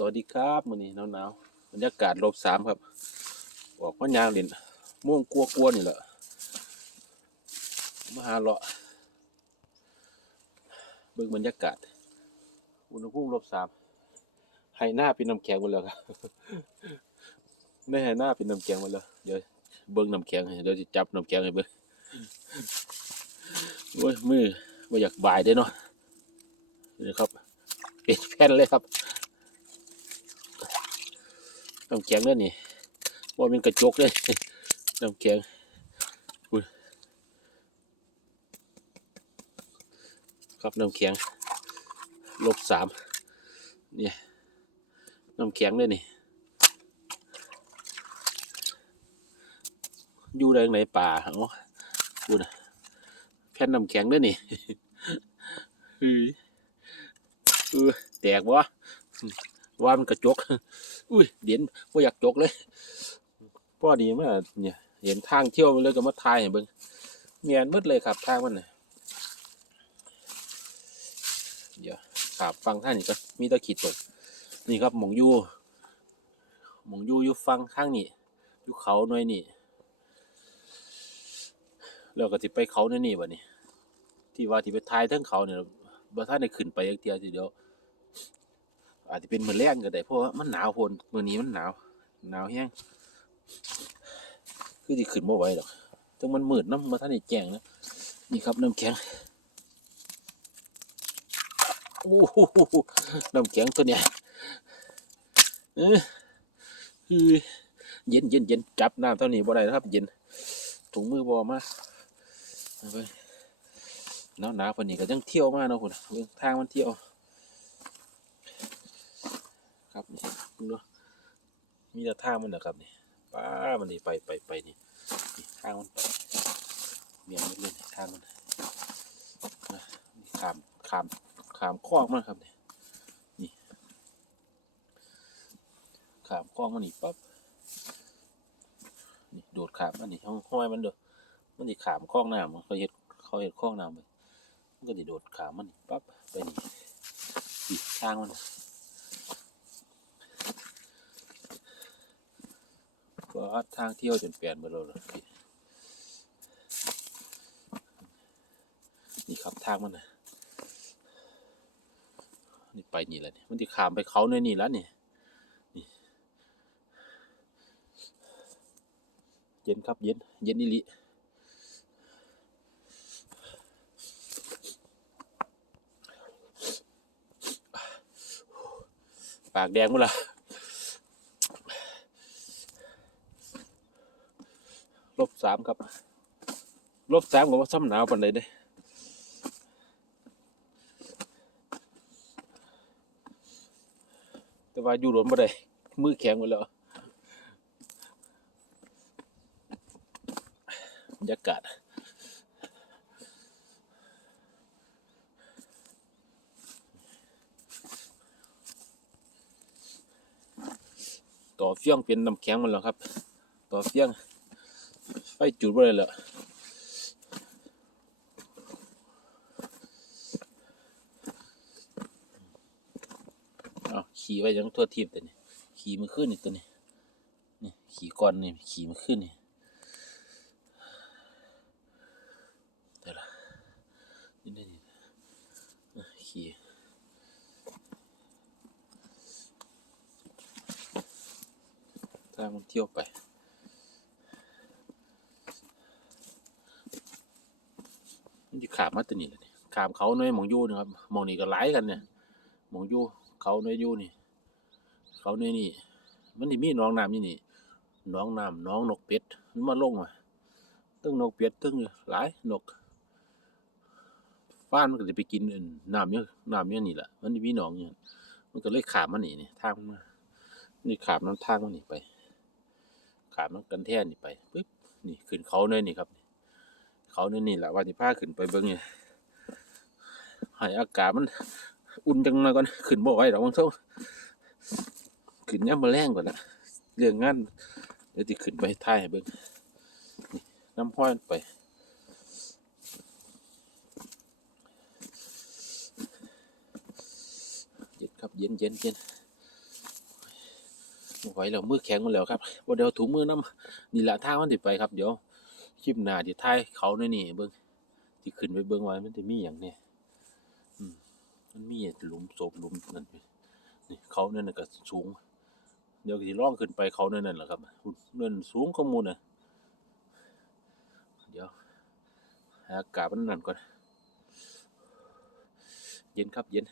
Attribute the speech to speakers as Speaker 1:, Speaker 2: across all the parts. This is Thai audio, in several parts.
Speaker 1: สวัสดีครับมื้อนี้หนาวๆบรรยากาศลบสามครับออกมายางเล่นม่วงกลัวกลัวนี่แหละมาหาเลาะเบิ่งบรรยากาศ อุณหภูมิลบสามให้หน้าเป็นน้ำแข็งหมดแล้วครับไม่ให้หน้าเป็นน้ำแข็งหมดแล้วเดี๋ยวเบิ่งน้ำแข็งให้เดี๋ยวจะจับน้ำแข็งให้เบิ่งโอ้ยมือไม่อยากบ่ายได้เนาะนี่ครับเป็นแผ่นเลยครับ น้ำแข็งเด้อนี่ว่าเป็นกระจกเลยน้ำแข็งอุ้ยครับน้ำแข็งลบสามเนี่ยน้ำแข็งเลยนี่ อยู่ได้ในป่าเอ๋อดูนะแผ่นน้ำแข็งเด้วยนี่เฮ้ยเออแตกวะ ว่ามันกระจก อุ้ยเดียนว่อยากจกเลยพ่อดีมากเนี่ย เห็นทางเที่ยวมันเลยก็มาทายให้เบิ่งเมียนมืดเลยครับทางมันน่ะเดี๋ยวขับฟังท่านนี่ก็มีแตะขีดตกนี่ครับหมองยูหมองยูอยู่ฟังข้างนี่อยู่เขาหน่อยนี่แล้วก็สิไปเขาหน่อยนี่วะนี่ที่ว่าที่ไปทายทั้งเขาเนี่ยบ่ท่านได้ขึ้นไปอีกเทียทีเดียว อาจจะเป็นมือแรงก็ได้เพราะว่ามันหนาวพนมือนี้มันหนาวหนาวแห้งคือที่ขึ้นมาไหวหรอกจังมันมืดน้ำมาท่านไอ้แจงนะนี่ครับน้ำแข็งโอ้โหน้ำแข็งตัวเนี้ยเออคือเย็นเย็นเย็นจับน้ำเท่านี้บ่ได้นะครับ เย็นถุงมือบอมาเอาไปหนาวหนาวๆปานนี้ก็ยังเที่ยวมากนะคุณทางมันเที่ยว ครับนี่เนาะมีแต่ทางมันนะครับนี่ป้ามันนี่ไปไปไปนี่นี่ทางมันไปเมียนมันเลยนี่ทางมันนะนี่ขามขามขามคลองมันครับนี่นี่ขามคลองมันนี่ปั๊บนี่โดดขามมันนี่ห้องห้อยมันเด้อมันนี่ขามคลองน้ำเขาเห็ดเขาเห็ดคลองน้ำไปมันก็จะโดดขามมันนี่ปั๊บไปนี่นี่ทางมัน ก็ทางเที่ยวจนเปลี่ยนไปเลยล่ะพี่นี่ครับทางมันนะนี่ไปนี่แหละนี่มันจะขามไปเขาในนี่แล้วนี่นี่ เย็นครับเย็น เย็นนี่ลิปากแดงหมดละ ลบสามครับ ลบสามก็ว่าซ้ำหนาวปันเลยเด้แต่ว่าอยู่รนบ่ได้มือแข็งหมดแล้วบรรยากาศต่อเฟี้ยงเป็นน้ำแข็งหมดแล้วครับ ต่อเฟี้ยง ไฟจุดบ่ได้เลยเอาขี่ไว้ยังทั่วทีบแต่นี่ขี่มือขึ้นนี่ตัวนี้นี่ขี่ก่อนนี่ขี่มือขึ้นนี่เดี๋ยวละนี่ได้นี่ขี่ถ้ามันเที่ยวไป มันจะขามมาตัวนี้แหละนี่ขามเขาน่อยมองยู่นะครับมองนี่ก็หลายกันเนี่ยมองยู่เขาน่อยยู่นี่ เขาน่อยนี่ มันนี่มีน้องน้ำนี่นี่น้องน้ำน้องนกเป็ดมันมาลงมาตึ้งนกเป็ดตึ้งหลายนกฟ้านมันก็จะไปกินน้ำเนี่ยน้ำเนี่ยนี่แหละมันนี่มีหนองเนี่ยมันก็เลยขามมันนี่นี่ทางมันมานี่ขามน้ำทางมันนี่ไปขามมันกันแท่นี่ไปปึ๊บนี่ขึ้นเขาหน่ยนี่ครับ เขาเนี่ยนี่แหละว่าสิพาขึ้นไปเบิ่งเนี่ยให้อากาศมัน อุ่นจังหน่อยก่อนขึ้นบ่ไหวดอกบางเท่าขึ้นย่ำมาแรงก่อนละเรื่องงานเดี๋ยวจะขึ้นไปถ่ายเบิ่งน้ำห้อยไปเย็นครับเย็นเย็นเย็นไหวแล้วมือแข็งหมดแล้วครับบ่าเดี๋ยวถุงมือน้ำนี่ละท่ามันสิดไปครับเดี๋ยว คลิปหน้าสิถ่ายเขาในนี่ให้เบิ่งสิขึ้นไปเบิ่งไว่ามันสิมีหยังแหน่อืมมันมีหลุมศพหลุมนั่นไปนี่เขาเนั่นน่ะก็สูง เดี๋ยวสิลองขึ้นไปเขาเนั่นนั่นแหละครับนั่นสูงกว่าหมู่น่ะเดี๋ยวหาอากาศมันนั่นก่อน เย็นครับเย็น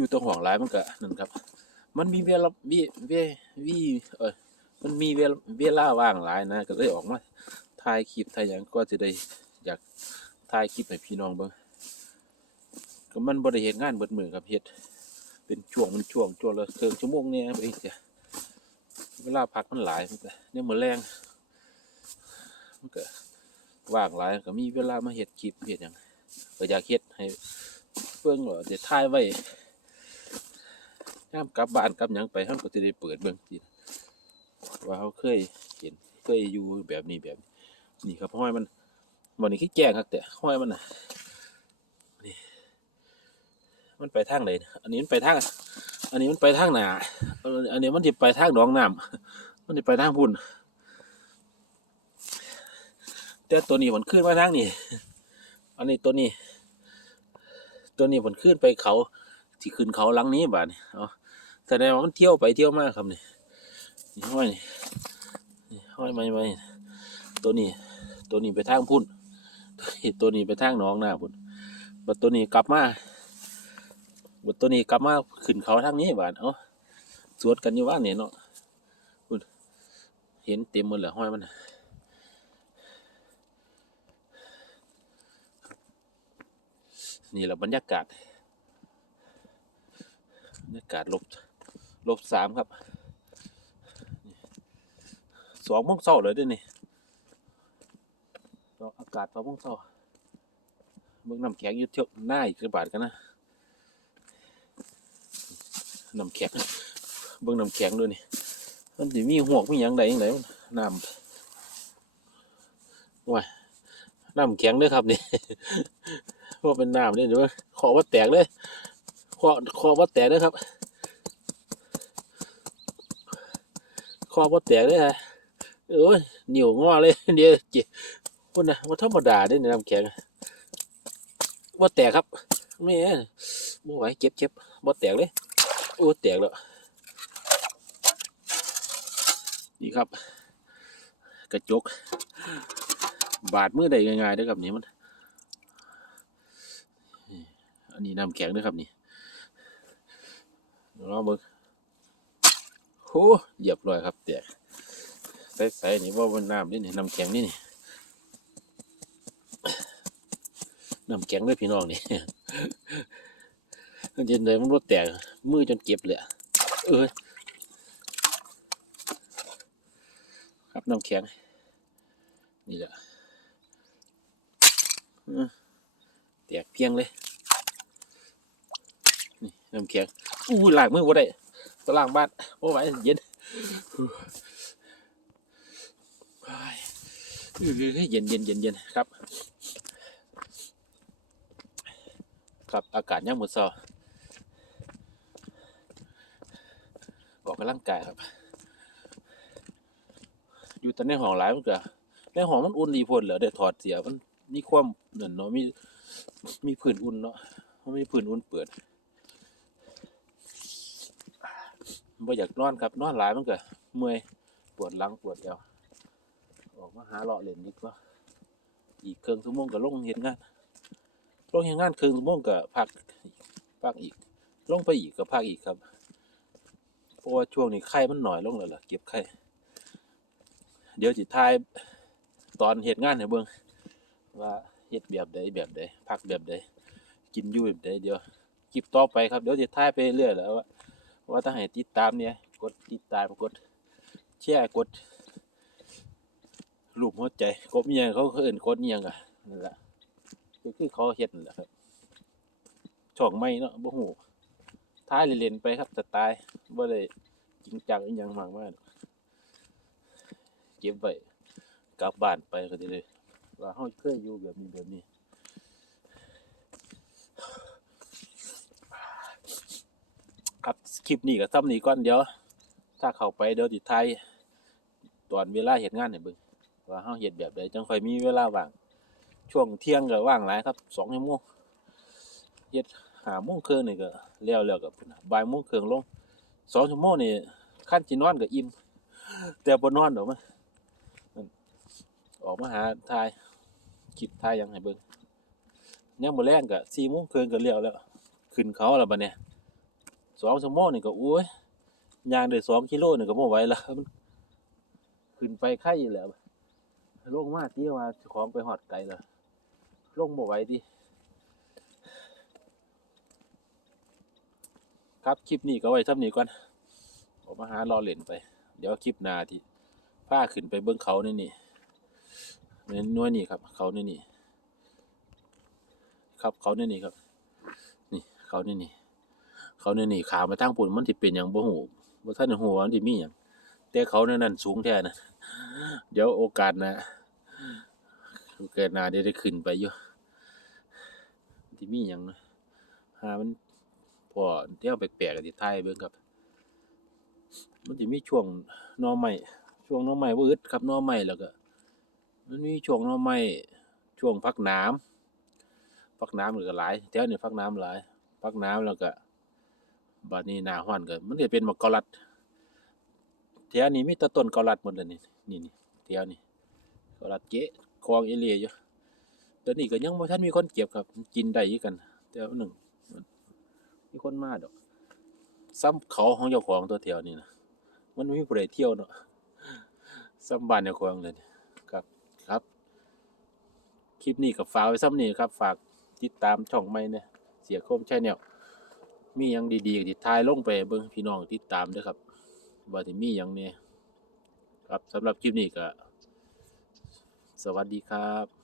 Speaker 1: อยู่ตรงห้องหลายมันก็นั่นครับ มันมีเวลาวิเววิเออมันมีเวลาเวลาว่างหลายนะ ก็เลยออกมาถ่ายคลิปถ่ายหยังก็จะได้อยากถ่ายคลิปให้พี่น้องเบิ่งก็มันบ่ได้เฮ็ดงานเบิดมือครับเฮ็ดเป็นช่วงมันช่วงช่วงละครึ่งชั่วโมงเนี่ยไปอีกจ้ะเวลาพักมันหลายมันก็เนี่ยมื้อแรงมันก็ว่างหลายก็มีเวลามาเฮ็ดคลิปเฮ็ดหยังก็อยากเฮ็ดให้เบิ่งว่าจะถ่ายไว้ ยามกลับบ้านกลับหยังไปเรามก็สิได้เปิดเบิ่งสิว่าเขาเคยเห็นเคยอยู่แบบนี้แบบนี้นี่ครับห้อยมันบ่นี่คือแจ้งครับแต่ห้อยมันน่ะนี่มันไปทางไหนอันนี้มันไปทางอันนี้มันไปทางหนาอันนี้มันสิไปทางหนองน้ำมันสิไปทางพุ่นแต่ตัวนี้มันขึ้นมาทางนี้อันนี้ตัวนี้ ตัวนี้มันขึ้นไปเขาที่ขึ้นเขาหลังนี้บานี่เอา แสดงว่ามันเที่ยวไปเที่ยวมากครับนี่นี่ห้อยนี่ห้อยไม่ไม่ตัวนี้ ตัวนี้ไปทางพุ่น ตัวนี้ไปทางหนองหน้าพุ่นบัดตัวนี้กลับมาบัดตัวนี้กลับมาขึ้นเขาทางนี้บาดเอ้าสวดกันอยู่ว่าเนี่ยเนาะพุ่นเห็นเต็มหมดเลยห้อยมันนี่แหละบรรยากาศบรรยากาศลบ ลบสามครับสองโมงเช้าเลยเด้วยนี่ก็อากาศสองโมงเช้าเบิ่งน้ำแข็งยู่เที่ยวหน้าอีกกระบาดกันนะน้ำแข็งเบิ่งน้ำแข็งด้วยนี่มันจะมีหวกมีหยังใดยังไงมันน้ำว้ายน้ำแข็งเด้วยครับนี่ว่าเป็นน้ำเนี่ยเดี๋ยวขอว่าแตกเลยขอขอว่าแตกเลยครับ คอบ่แตกเลยฮะเอ้ยเหนียวงอเลยเดี๋ยวจ็บพุ่นนะว่าธรรมดาเด้ในน้ำแข็งบ่แตกครับแม่บ่ไหวเจ็บเจ็บบ่แตกเลยโอ้แตกแล้วนี่ครับ กระจก บาดมือได้ง่ายๆด้อครับนี่มัน อันนี้น้ำแข็งด้อครับนี่ลองเบิ่ง โอ้เหยียบรอยครับแต่ใสๆนี่ว่าเป็นน้ำนี่นี่น้ำแข็งนี่นี่น้ำแข็งเลยพี่น้องนี่เย็นเลยมันรดแตกมือจนเก็บเลยเอ้ยครับน้ำแข็งนี่แหละแตกเพียงเลย นี่น้ำแข็งอู้หลากมือว่าได้ ตารางบ้านโอ้ไหวเย็นเฮ้ยเย็นเย็นเย็นเย็นครับ ครับอากาศย่างมือซอออกกำลังกายครับ อยู่แต่ในห้องหลายมันก็ในห้องมันอุ่นดีพนเหรอได้ถอดเสียมันมีความเหมือนเนาะมีมีผื่นอุ่นเนาะมันมีผื่นอุ่นเปิด บ่อยากนอนครับนอนหลายมันก็เมื่อยปวดหลังปวดเอวออกมาหาเลาะเล่นดีกว่าอีกครึ่งชั่วโมงก็ลงเฮ็ดงานลงเฮ็ดงานครึ่งชั่วโมงก็พักพักอีก ลงไปอีกก็พักอีกครับเพราะว่าช่วงนี้ไข้มันหน่อยลงแล้วล่ะเก็บไข้เดี๋ยวสิทายตอนเฮ็ดงานให้เบิ่งว่าเฮ็ดแบบใดแบบใดพักแบบใดกินอยู่แบบใดเดี๋ยวคลิปต่อไปครับเดี๋ยวสิทายไปเรื่อยแล้วว่า ว่าถ้าให้ติดตามเนี่ยกดติดตามกดแชร์กดรูปหัวใจกดเมียงเขาเอิ่นกดเมียงอะนั่นแหละคือเขาเฮ็นแหละครับช่องไม่เนาะบ่ฮู้ท้ายเล่นไปครับสไตล์บ่ได้จริงจังอีหยังมากมายเก็บไว้กลับบ้านไปก็ได้เลยว่าเฮาเคยอยู่แบบนี้แบบนี้ ครับคลิปนี้ก็ซ้ำนี้ก่อนเดี๋ยว ถ้าเข้าไปเดี๋ยวสิถ่ายตอนเวลาเฮ็ดงานให้เบิ่งว่าเฮาเฮ็ดแบบใดจังค่อยมีเวลาว่าง ช่วงเที่ยงก็ว่างหลายครับ2ชั่วโมงเฮ็ด5โมงเครึ่งนี่ก็แล้วแล้วก็พุ่นน่ะบ่ายโมงเครึ่งลง2ชั่วโมงนี่คันสินอนก็อิ่มแต่บ่นอนดอกมันมันออกมาหาถ่ายคลิปถ่ายยังให้เบิ่งยามมื้อแลงก็4โมงเครึ่งก็แล้วแล้ว ขึ้นเขาแล้วบัดเนี้ย 2ชั่วโมงนี่ก็โอ้ยยางได้2กิโลนี่ก็บ่ไหวแล้วขึ้นไปไข่แล้วลงมาที่ว่าเจ้าของไปหอดไกลแล้วลงบ่ไหวดิครับคลิปนี้ก็ไว้ท่านี้ก่อนผมมาหารอเล่นไป เดี๋ยวคลิปหน้าที่พาขึ้นไปเบื้องเขานี่นี่เน้นน้อยนี่ครับ เขานี่นี่ครับเขานี่นี่ครับ นี่เขานี่นี่ เขาเนี่ยนี่ขามาทางปุ่นมันสิเป็นอย่างบ่หูบ่ทันได้ฮู้ว่ามันสิมีหยังแต่เขาเนั่นนั่นสูงแท้นะเดี๋ยวโอกาสนะเกิดนาได้ได้ขึ้นไปอยู่ที่มีหยังนะหามันพอเที่ยวแปลกๆกับที่ไทยเบิ่งครับ มันจะมีช่วงนอใหม่ช่วงนอใหม่บ่อึดครับนอใหม่แล้วก็ มันมีช่วงนอใหม่ช่วงพักน้ำพักน้ำก็หลายแถวนี้พักน้ำหลายพักน้ำแล้วก็ บัดนี้หนาร้อนก็มันจะเป็นมะกอลัดแถวนี้มีต่ต้นกอลัดหมดเลยนี่นี่นี่แถวนี้กอลัดเจ๊คลองเอเลียอยู่ตอนนี้ก็ยังบ่ทันมีคนเก็บครับกินได้ยู่กันแต่ว่าหนึ่งมีคนมาดอก ซ้ำเขาของเจ้าของตัวแถวนี่นะมันบ่มีผู้ใดเที่ยวเนาะซ้ำบ้านเจ้าของเลยครับครับคลิปนี้ก็ฝากไว้ซ้ำนี้ครับ ฝากติดตามช่องใหม่เนี่ยเสียโคมใช่แนว มีหยังดีๆก็สิถ่ายลงไปเบิ่งพี่น้องติดตามเด้อครับ ว่าสิมีหยังแหน่ครับสำหรับคลิปนี้ก็ สวัสดีครับ